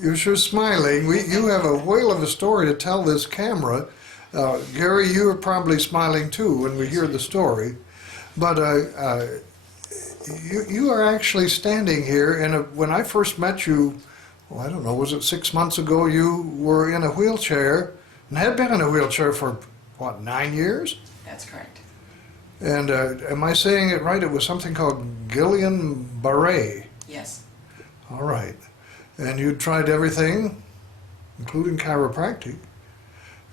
You're sure smiling. You have a whale of a story to tell this camera. Gary, you are probably smiling too when we hear the story. But you are actually standing here, and when I first met you, well, I don't know, was it 6 months ago, you were in a wheelchair, and had been in a wheelchair for, what, 9 years? That's correct. And am I saying it right? It was something called Guillian Barre. Yes. All right. And you tried everything, including chiropractic,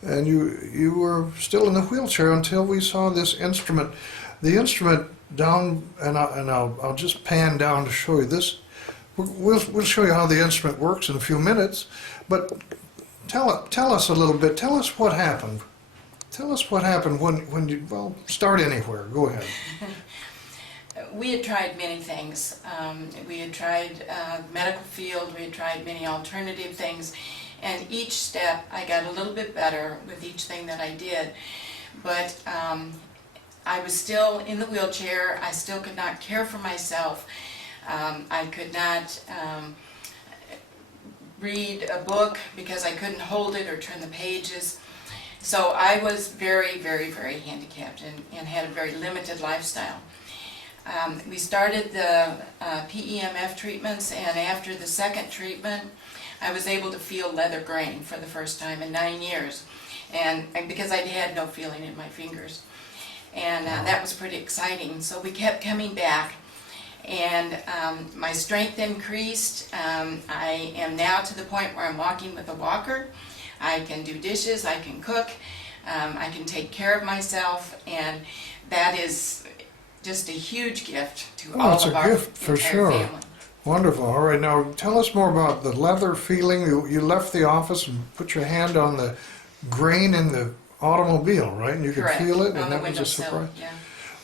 and you were still in the wheelchair until we saw this instrument. The instrument down, and I'll just pan down to show you this. We'll show you how the instrument works in a few minutes, but tell us a little bit. Tell us what happened. Tell us what happened when you, well, start anywhere. Go ahead. We had tried many things. We had tried the medical field, we had tried many alternative things, and each step I got a little bit better with each thing that I did. But I was still in the wheelchair. I still could not care for myself. I could not read a book because I couldn't hold it or turn the pages. So I was very, very, very handicapped and had a very limited lifestyle. We started the PEMF treatments, and after the second treatment, I was able to feel leather grain for the first time in 9 years, and because I had no feeling in my fingers. And that was pretty exciting. So we kept coming back, and my strength increased. I am now to the point where I'm walking with a walker. I can do dishes, I can cook, I can take care of myself, and that is just a huge gift to all of our gift for sure. family. Wonderful. All right, now tell us more about the leather feeling. You left the office and put your hand on the grain in the automobile, right? And you could Correct. feel it, On and the that was a windowsill, surprise. yeah.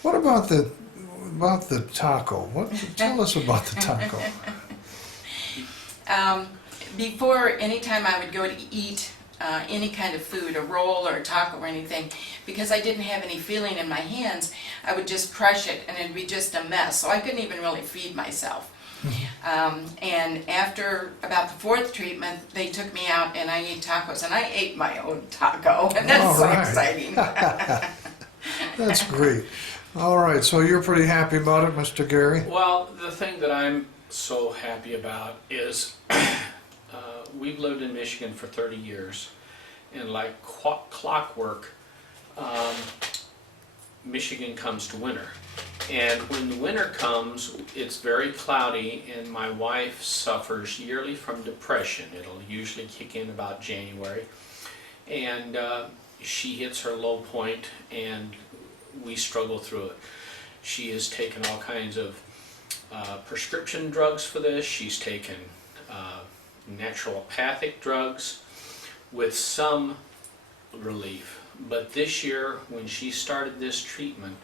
What about the taco? Tell us about the taco. Before, anytime I would go to eat any kind of food, a roll or a taco or anything, because I didn't have any feeling in my hands, I would just crush it and it'd be just a mess. So I couldn't even really feed myself. And after about the fourth treatment, they took me out and I ate tacos, and I ate my own taco, and that's so exciting. That's great. All right, so you're pretty happy about it, Mr. Gary? Well, the thing that I'm so happy about is we've lived in Michigan for 30 years, and like clockwork, Michigan comes to winter. And when the winter comes, it's very cloudy, and my wife suffers yearly from depression. It'll usually kick in about January, and she hits her low point, and we struggle through it. She has taken all kinds of prescription drugs for this. She's taken naturopathic drugs with some relief. But this year, when she started this treatment,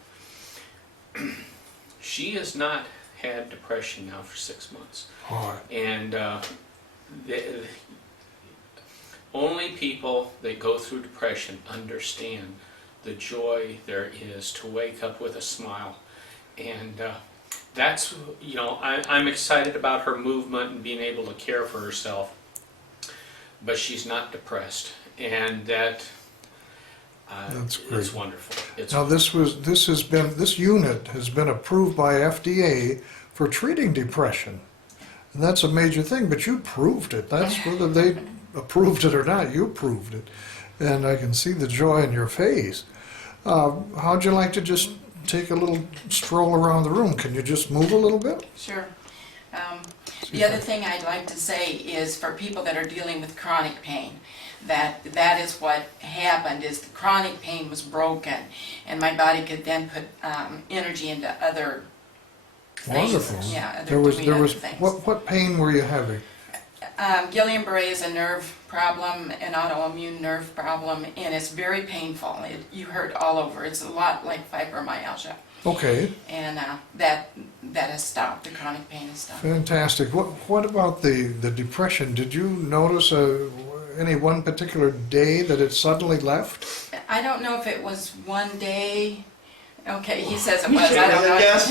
she has not had depression now for 6 months. All right. And only people that go through depression understand the joy there is to wake up with a smile. And that's, you know, I'm excited about her movement and being able to care for herself, but she's not depressed, and that's great. It's wonderful. Now this unit has been approved by FDA for treating depression, and that's a major thing. But you proved it. That's whether they approved it or not. You proved it, and I can see the joy in your face. How'd you like to just take a little stroll around the room? Can you just move a little bit? Sure. The other thing I'd like to say is for people that are dealing with chronic pain, that is what happened, is the chronic pain was broken, and my body could then put energy into other things. Wonderful. Yeah, There was things. what pain were you having? Guillain Barre is a nerve problem, an autoimmune nerve problem, and it's very painful. You hurt all over. It's a lot like fibromyalgia. Okay. And that has stopped. The chronic pain has stopped. Fantastic. What about the depression? Did you notice any one particular day that it suddenly left? I don't know if it was one day. Okay, he says it You was, I don't know. guess?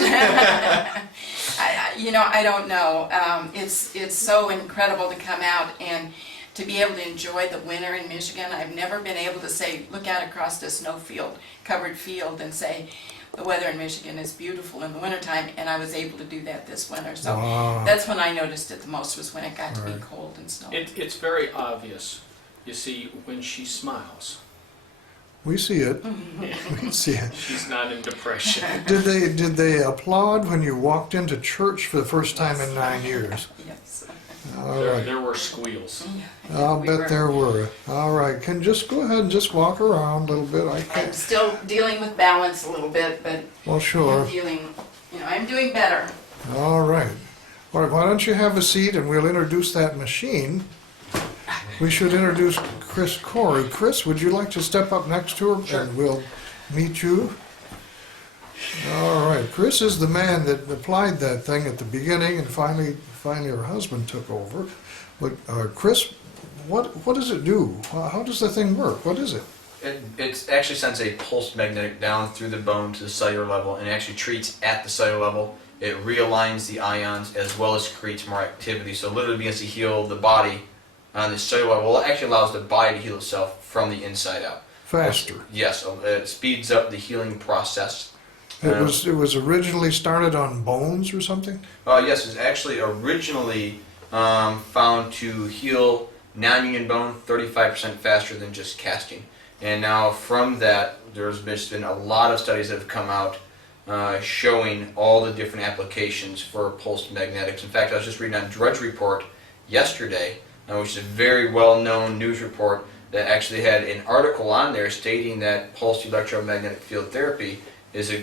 I don't know. It's so incredible to come out and to be able to enjoy the winter in Michigan. I've never been able to say, look out across a covered field and say, the weather in Michigan is beautiful in the wintertime, and I was able to do that this winter. So Wow. that's when I noticed it the most, was when it got to be Right. cold and snow. It's very obvious. You see, when she smiles, We see it. We see it. she's not in depression. Did they applaud when you walked into church for the first time in 9 years? Yes. All There, right. there were squeals. I'll We bet were- there were. All right. Can just go ahead and just walk around a little bit. I I'm can't. still dealing with balance a little bit, but Well, I'm sure. I'm doing better. All right. All right. Why don't you have a seat and we'll introduce that machine. We should introduce Chris Corey. Chris, would you like to step up next to her? Sure. And we'll meet you. All right. Chris is the man that applied that thing at the beginning, and finally her husband took over. But Chris, what does it do? How does the thing work? What is it? It actually sends a pulse magnetic down through the bone to the cellular level and actually treats at the cellular level. It realigns the ions as well as creates more activity. So it literally begins to heal the body on the cellular level. It actually allows the body to heal itself from the inside out. Faster. Yes, so it speeds up the healing process. It was originally started on bones or something? Yes, it's actually originally found to heal non-union bone 35% faster than just casting. And now from that, there's been a lot of studies that have come out showing all the different applications for pulsed magnetics. In fact, I was just reading on Drudge Report yesterday, which is a very well-known news report that actually had an article on there stating that pulsed electromagnetic field therapy is a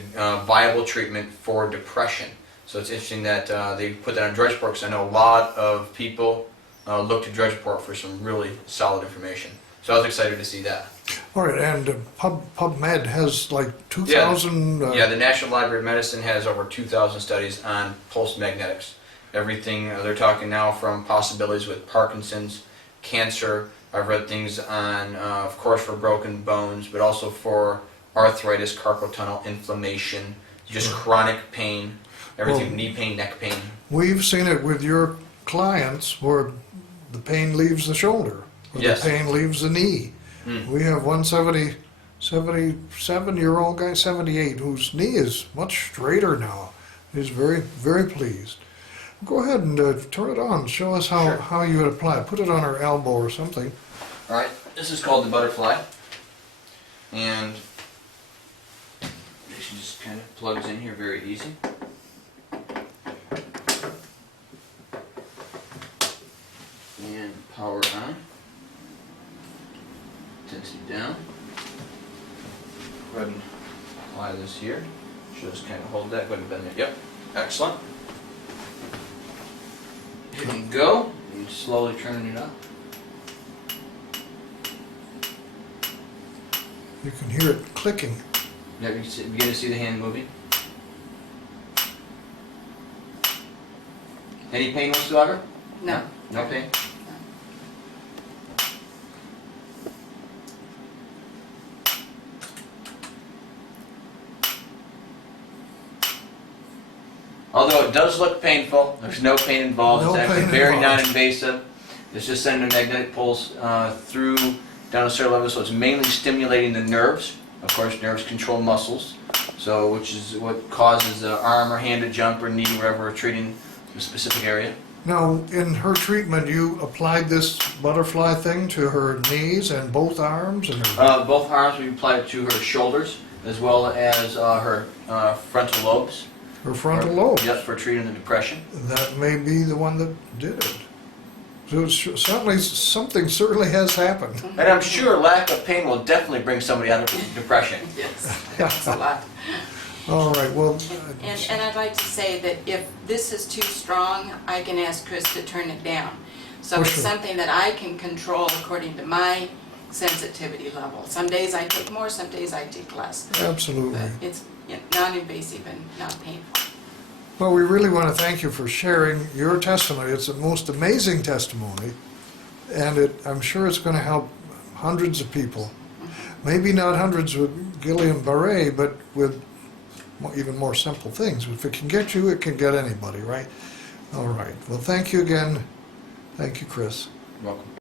viable treatment for depression. So it's interesting that they put that on Drudge Report, because I know a lot of people look to Drudge Report for some really solid information. So I was excited to see that. All right, and PubMed has like 2,000... Yeah, the National Library of Medicine has over 2,000 studies on pulsed magnetics. Everything, they're talking now from possibilities with Parkinson's, cancer. I've read things on, of course, for broken bones, but also for arthritis, carpal tunnel, inflammation, just chronic pain, everything, Well, knee pain, neck pain. We've seen it with your clients where the pain leaves the shoulder, or Yes. the pain leaves the knee. We have one 77-year-old guy, 78, whose knee is much straighter now. He's very, very pleased. Go ahead and turn it on. Show us Sure. how you would apply it. Put it on her elbow or something. All right, this is called the butterfly, and she just kind of plugs in here very easy. And power on, intensity down. Go ahead and apply this here. She'll just kind of hold that. Go ahead and bend it. Yep, excellent. Hit and go, and slowly turning it up. You can hear it clicking. Yeah, you can begin to see the hand moving. Any pain whatsoever? No. No pain? Although it does look painful, there's no pain involved. No It's actually pain very involved. non-invasive. It's just sending a magnetic pulse through down the cellular level, so it's mainly stimulating the nerves. Of course, nerves control muscles, so which is what causes the arm or hand to jump or knee wherever we're treating a specific area. Now, in her treatment, you applied this butterfly thing to her knees and both arms and her... Both arms we apply it to her shoulders as well as her frontal lobes. Her frontal lobe. Yes, for treating the depression. That may be the one that did it. So something certainly has happened. And I'm sure lack of pain will definitely bring somebody out of depression. Yes, that's a lot. All right, well, And I'd like to say that if this is too strong, I can ask Chris to turn it down. So For it's sure. something that I can control according to my sensitivity level. Some days I take more, some days I take less. absolutely. But it's non-invasive and not painful. Well, we really want to thank you for sharing your testimony. It's the most amazing testimony, and I'm sure it's going to help hundreds of people. Maybe not hundreds with Guillian Barre, but with even more simple things. If it can get you, it can get anybody, right? All right. Well, thank you again. Thank you, Chris. Welcome.